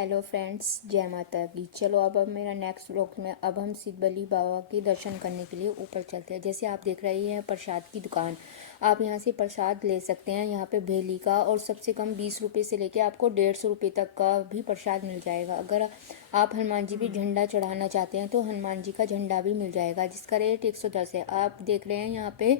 Hello friends, जय माता की। चलो अब मेरा नेक्स्ट व्लॉग में अब हम सिद्धबली बाबा के दर्शन करने के लिए ऊपर चलते हैं। जैसे आप देख रहे हैं प्रसाद की दुकान, आप यहाँ से प्रसाद ले सकते हैं। यहाँ पे भेली का और सबसे कम 20 रुपये से लेके आपको 150 रुपये तक का भी प्रसाद मिल जाएगा। अगर आप हनुमान जी भी झंडा चढ़ाना चाहते हैं तो हनुमान जी का झंडा भी मिल जाएगा, जिसका रेट 110 है। आप देख रहे हैं यहाँ पे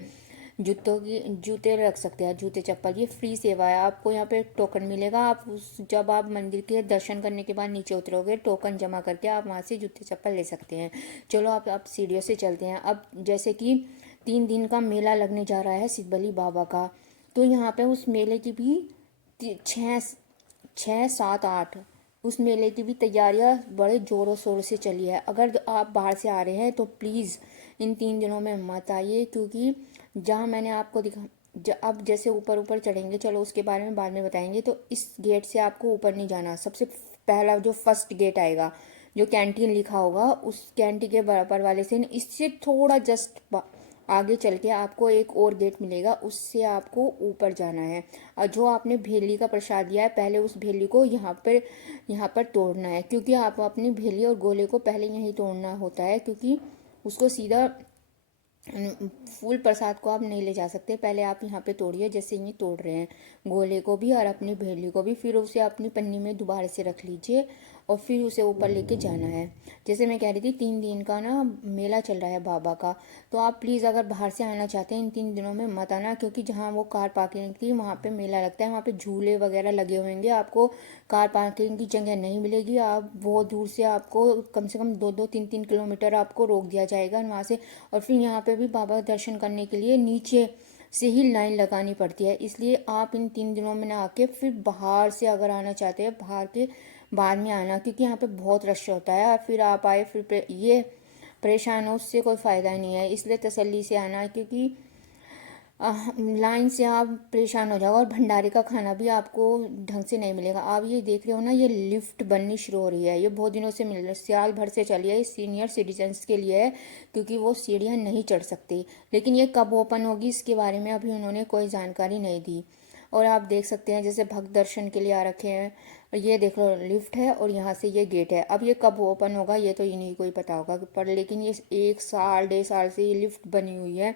जूते रख सकते हैं, जूते चप्पल, ये फ्री सेवा है। आपको यहाँ पे टोकन मिलेगा। आप जब आप मंदिर के दर्शन करने के बाद नीचे उतरोगे, टोकन जमा करके आप वहाँ से जूते चप्पल ले सकते हैं। चलो आप सीढ़ियों से चलते हैं। अब जैसे कि 3 दिन का मेला लगने जा रहा है सिद्धबली बाबा का, तो यहाँ पे उस मेले की भी छः छः सात आठ उस मेले की भी तैयारियां बड़े ज़ोरों शोर से चली है। अगर आप बाहर से आ रहे हैं तो प्लीज़ इन 3 दिनों में मत आइए, क्योंकि जहाँ मैंने आपको दिखा अब जैसे ऊपर ऊपर चढ़ेंगे, चलो उसके बारे में बाद में बताएंगे। तो इस गेट से आपको ऊपर नहीं जाना। सबसे पहला जो फर्स्ट गेट आएगा, जो कैंटीन लिखा होगा, उस कैंटीन के बराबर वाले से इससे थोड़ा जस्ट आगे चल के आपको एक और गेट मिलेगा, उससे आपको ऊपर जाना है। और जो आपने भेली का प्रसाद लिया है, पहले उस भेली को यहाँ पर तोड़ना है, क्योंकि आप अपनी भेली और गोले को पहले यहीं तोड़ना होता है, क्योंकि उसको सीधा फूल प्रसाद को आप नहीं ले जा सकते। पहले आप यहाँ पे तोड़िए, जैसे ये तोड़ रहे हैं, गोले को भी और अपनी भेली को भी। फिर उसे अपनी पन्नी में दोबारा से रख लीजिए और फिर उसे ऊपर लेके जाना है। जैसे मैं कह रही थी, 3 दिन का ना मेला चल रहा है बाबा का। तो आप प्लीज़ अगर बाहर से आना चाहते हैं इन 3 दिनों में मत आना, क्योंकि जहाँ वो कार पार्किंग थी वहाँ पे मेला लगता है। वहाँ पे झूले वगैरह लगे होंगे, आपको कार पार्किंग की जगह नहीं मिलेगी। आप बहुत दूर से, आपको कम से कम 2-3 किलोमीटर आपको रोक दिया जाएगा वहाँ से। और फिर यहाँ पे भी बाबा का दर्शन करने के लिए नीचे से ही लाइन लगानी पड़ती है। इसलिए आप इन 3 दिनों में ना आके फिर बाहर से अगर आना चाहते हैं, बाहर के बाद में आना, क्योंकि यहाँ पे बहुत रश होता है। और फिर आप आए फिर ये परेशान हो, उससे कोई फ़ायदा नहीं है। इसलिए तसल्ली से आना, क्योंकि लाइन से आप परेशान हो जाओगे। और भंडारे का खाना भी आपको ढंग से नहीं मिलेगा। आप ये देख रहे हो ना, ये लिफ्ट बननी शुरू हो रही है। ये बहुत दिनों से मिल रही है, साल भर से चली है। ये सीनियर सिटीजन्स के लिए है, क्योंकि वो सीढ़ियाँ नहीं चढ़ सकते। लेकिन ये कब ओपन होगी इसके बारे में अभी उन्होंने कोई जानकारी नहीं दी। और आप देख सकते हैं, जैसे भक्त दर्शन के लिए आ रखे हैं। ये देख लो, लिफ्ट है और यहाँ से ये गेट है। अब ये कब ओपन होगा ये तो इन्हीं को ही पता होगा, पर लेकिन ये 1 साल 1.5 साल से ये लिफ्ट बनी हुई है।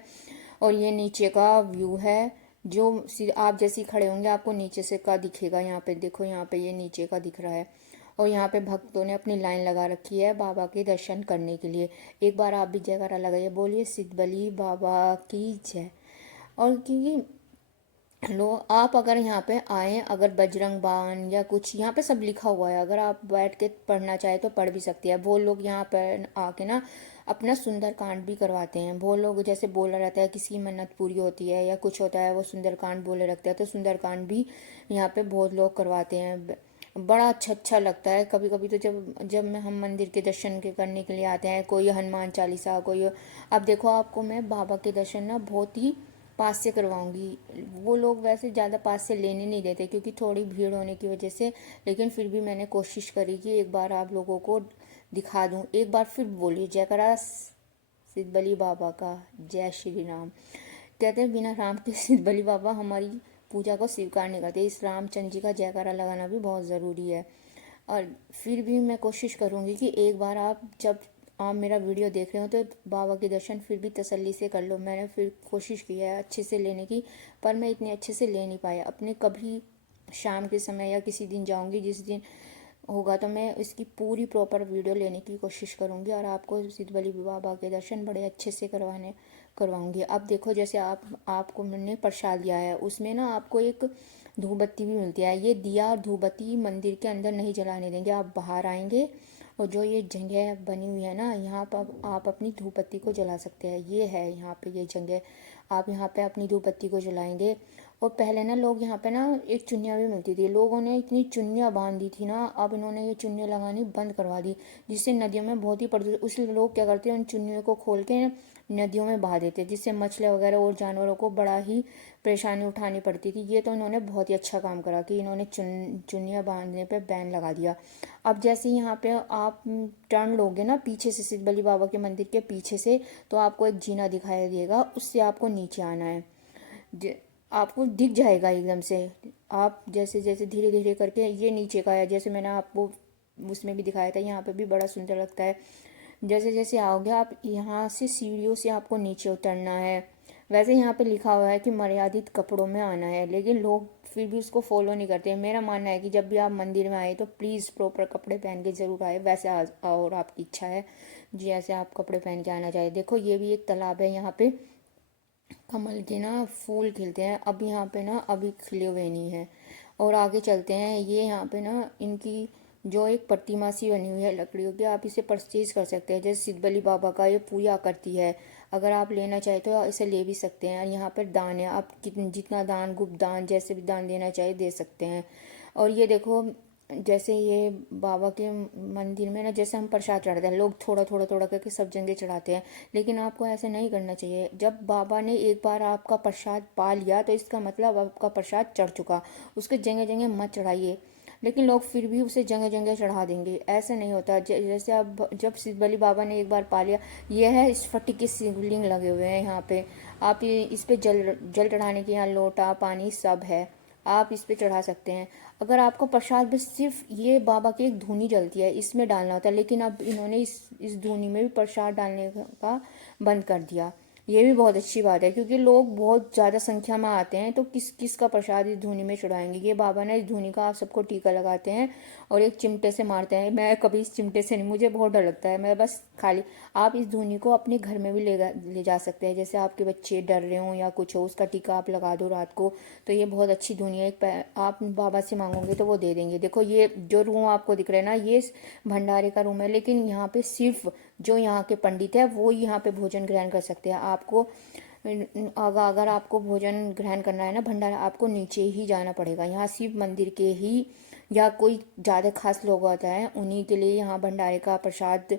और ये नीचे का व्यू है, जो आप जैसे ही खड़े होंगे आपको नीचे से का दिखेगा। यहाँ पे देखो, यहाँ पे ये नीचे का दिख रहा है। और यहाँ पे भक्तों ने अपनी लाइन लगा रखी है बाबा के दर्शन करने के लिए। एक बार आप भी जयकारा लगाइए, बोलिए सिद्धबली बाबा की जय। और क्योंकि लो, आप अगर यहाँ पे आए, अगर बजरंग बाण या कुछ यहाँ पे सब लिखा हुआ है, अगर आप बैठ के पढ़ना चाहे तो पढ़ भी सकती है। वो लोग यहाँ पर आके ना अपना सुंदरकांड भी करवाते हैं। वो लोग जैसे बोला रहता है, किसी की मन्नत पूरी होती है या कुछ होता है, वो सुंदरकांड बोले रखते हैं, तो सुंदरकांड भी यहाँ पे बहुत लोग करवाते हैं। बड़ा अच्छा लगता है। कभी कभी तो जब जब मैं हम मंदिर के दर्शन के करने के लिए आते हैं, कोई हनुमान चालीसा, कोई। अब देखो, आपको मैं बाबा के दर्शन ना बहुत ही पास से करवाऊंगी। वो लोग वैसे ज़्यादा पास से लेने नहीं देते, क्योंकि थोड़ी भीड़ होने की वजह से। लेकिन फिर भी मैंने कोशिश करी कि एक बार आप लोगों को दिखा दूं। एक बार फिर बोलिए जयकारा सिद्धबली बाबा का, जय श्री राम। कहते हैं बिना राम के सिद्धबली बाबा हमारी पूजा को स्वीकार नहीं करते। इस रामचंद्र जी का जयकारा लगाना भी बहुत ज़रूरी है। और फिर भी मैं कोशिश करूँगी कि एक बार जब आप मेरा वीडियो देख रहे हो तो बाबा के दर्शन फिर भी तसल्ली से कर लो। मैंने फिर कोशिश की है अच्छे से लेने की, पर मैं इतने अच्छे से ले नहीं पाया। अपने कभी शाम के समय या किसी दिन जाऊंगी, जिस दिन होगा तो मैं इसकी पूरी प्रॉपर वीडियो लेने की कोशिश करूंगी और आपको सिद्धबली बाबा के दर्शन बड़े अच्छे से करवाऊंगी। अब देखो, जैसे आपको मैंने प्रसाद दिया है, उसमें ना आपको एक धूप बत्ती भी मिलती है। ये दिया और धूप बत्ती मंदिर के अंदर नहीं जलाने देंगे। आप बाहर आएंगे और जो ये जगह बनी हुई है ना, यहाँ पर आप अपनी धूप बत्ती को जला सकते हैं। ये है यहाँ पे ये जगह, आप यहाँ पे अपनी धूप बत्ती को जलाएंगे। और पहले ना लोग यहाँ पे ना एक चुन्नियाँ भी मिलती थी, लोगों ने इतनी चुन्नियाँ बांध दी थी ना, अब इन्होंने ये चुन्नियाँ लगानी बंद करवा दी, जिससे नदियों में बहुत ही प्रदूषण। उसलिए लोग क्या करते हैं, उन चुन्नियों को खोल के नदियों में बहा देते, जिससे मछली वगैरह और जानवरों को बड़ा ही परेशानी उठानी पड़ती थी। ये तो इन्होंने बहुत ही अच्छा काम करा कि इन्होंने चुन्नियाँ बांधने पे बैन लगा दिया। अब जैसे यहाँ पे आप टर्न लोगे ना पीछे से, सिद्धबली बाबा के मंदिर के पीछे से, तो आपको एक जीना दिखाई देगा, उससे आपको नीचे आना है। आपको दिख जाएगा एकदम से। आप जैसे जैसे धीरे धीरे करके, ये नीचे का है, जैसे मैंने आपको उसमें भी दिखाया था, यहाँ पे भी बड़ा सुंदर लगता है। जैसे जैसे आओगे आप यहाँ से सीढ़ियों से आपको नीचे उतरना है। वैसे यहाँ पे लिखा हुआ है कि मर्यादित कपड़ों में आना है, लेकिन लोग फिर भी उसको फॉलो नहीं करते। मेरा मानना है कि जब भी आप मंदिर में आए तो प्लीज़ प्रॉपर कपड़े पहन के ज़रूर आए। वैसे और आपकी इच्छा है जी, ऐसे आप कपड़े पहन के आना चाहिए। देखो ये भी एक तालाब है, यहाँ पे कमल के ना फूल खिलते हैं। अब यहाँ पे ना अभी खिले हुए नहीं है। और आगे चलते हैं, ये यहाँ पे ना इनकी जो एक प्रतिमा सी बनी हुई है लकड़ियों की, आप इसे परचेज कर सकते हैं। जैसे सिद्धबली बाबा का ये पूरी आकृति है, अगर आप लेना चाहे तो इसे ले भी सकते हैं। यहाँ पर दान है, आप जितना दान, गुप्त दान, जैसे भी दान देना चाहे दे सकते हैं। और ये देखो, जैसे ये बाबा के मंदिर में ना जैसे हम प्रसाद चढ़ाते हैं, लोग थोड़ा थोड़ा थोड़ा करके सब जगह चढ़ाते हैं, लेकिन आपको ऐसा नहीं करना चाहिए। जब बाबा ने एक बार आपका प्रसाद पा लिया तो इसका मतलब आपका प्रसाद चढ़ चुका, उसके जगह जगह मत चढ़ाइए। लेकिन लोग फिर भी उसे जगह जगह चढ़ा देंगे, ऐसा नहीं होता। जैसे आप जब सिद्धबली बाबा ने एक बार पा लिया, यह है स्फटिक के शिवलिंग लगे हुए हैं यहाँ पे, आप इस पे जल जल चढ़ाने के, यहाँ लोटा पानी सब है, आप इस पे चढ़ा सकते हैं। अगर आपको प्रसाद में सिर्फ ये बाबा की एक धूनी जलती है, इसमें डालना होता है, लेकिन अब इन्होंने इस धूनी में भी प्रसाद डालने का बंद कर दिया। ये भी बहुत अच्छी बात है, क्योंकि लोग बहुत ज़्यादा संख्या में आते हैं, तो किस किस का प्रसाद इस धूनी में चढ़ाएंगे। ये बाबा ने इस धूनी का आप सबको टीका लगाते हैं और एक चिमटे से मारते हैं। मैं कभी इस चिमटे से नहीं, मुझे बहुत डर लगता है, मैं बस खाली, आप इस धूनी को अपने घर में भी ले जा सकते हैं। जैसे आपके बच्चे डर रहे हो या कुछ हो, उसका टीका आप लगा दो रात को, तो ये बहुत अच्छी धुनी है। आप बाबा से मांगोगे तो वो दे देंगे। देखो ये जो रूम आपको दिख रहा है ना, ये भंडारे का रूम है, लेकिन यहाँ पे सिर्फ जो यहाँ के पंडित है वो यहाँ पे भोजन ग्रहण कर सकते हैं। आपको अगर आपको भोजन ग्रहण करना है ना भंडारा, आपको नीचे ही जाना पड़ेगा। यहाँ शिव मंदिर के ही या कोई ज़्यादा खास लोग होता है उन्हीं के लिए यहाँ भंडारे का प्रसाद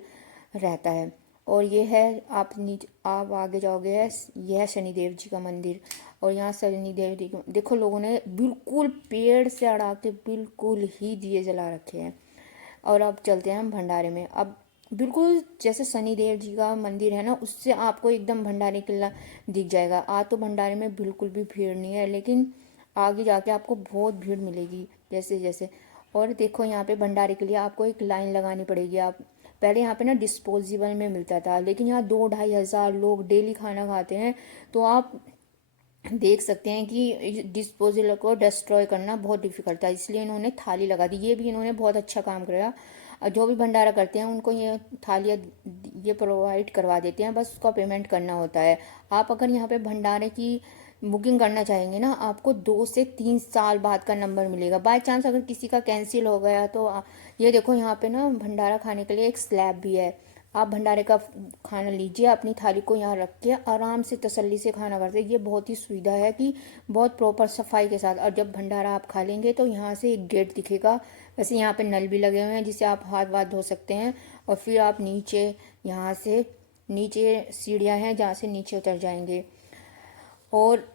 रहता है। और ये है, आप आगे जाओगे है, यह है शनिदेव जी का मंदिर। और यहाँ शनिदेव जी देखो, लोगों ने बिल्कुल पेड़ से अड़ा के बिल्कुल ही दिए जला रखे हैं। और अब चलते हैं हम भंडारे में। अब बिल्कुल जैसे शनिदेव जी का मंदिर है ना, उससे आपको एकदम भंडारे किला दिख जाएगा। आज तो भंडारे में बिल्कुल भी भीड़ नहीं है, लेकिन आगे जाके आपको बहुत भीड़ मिलेगी जैसे जैसे। और देखो यहाँ पे भंडारे के लिए आपको एक लाइन लगानी पड़ेगी। आप पहले यहाँ पे ना डिस्पोजेबल में मिलता था, लेकिन यहाँ 2-2.5 हज़ार लोग डेली खाना खाते हैं, तो आप देख सकते हैं कि डिस्पोजल को डिस्ट्रॉय करना बहुत डिफिकल्ट था, इसलिए इन्होंने थाली लगा दी। ये भी इन्होंने बहुत अच्छा काम किया। जो भी भंडारा करते हैं उनको ये थालियाँ ये प्रोवाइड करवा देते हैं, बस उसका पेमेंट करना होता है। आप अगर यहाँ पे भंडारे की बुकिंग करना चाहेंगे ना, आपको 2 से 3 साल बाद का नंबर मिलेगा। बाय चांस अगर किसी का कैंसिल हो गया तो ये देखो यहाँ पे ना भंडारा खाने के लिए एक स्लैब भी है। आप भंडारे का खाना लीजिए, अपनी थाली को यहाँ रख के आराम से तसल्ली से खाना करते। ये बहुत ही सुविधा है कि बहुत प्रॉपर सफाई के साथ। और जब भंडारा आप खा लेंगे तो यहाँ से एक गेट दिखेगा। वैसे यहाँ पे नल भी लगे हुए हैं जिससे आप हाथ वाथ धो सकते हैं। और फिर आप नीचे, यहाँ से नीचे सीढ़ियाँ हैं जहाँ से नीचे उतर जाएंगे। और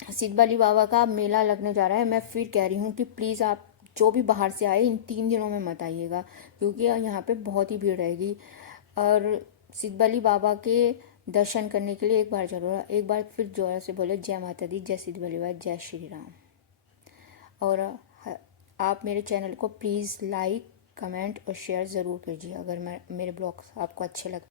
सिद्धबली बाबा का मेला लगने जा रहा है। मैं फिर कह रही हूँ कि प्लीज़ आप जो भी बाहर से आए इन 3 दिनों में मत आइएगा, क्योंकि यहाँ पे बहुत ही भीड़ रहेगी। और सिद्धबली बाबा के दर्शन करने के लिए एक बार फिर जोर से बोले जय माता दी, जय सिद्धबली बाबा, जय श्री राम। और आप मेरे चैनल को प्लीज़ लाइक, कमेंट और शेयर ज़रूर कीजिए अगर मेरे ब्लॉग्स आपको अच्छे लगते हैं।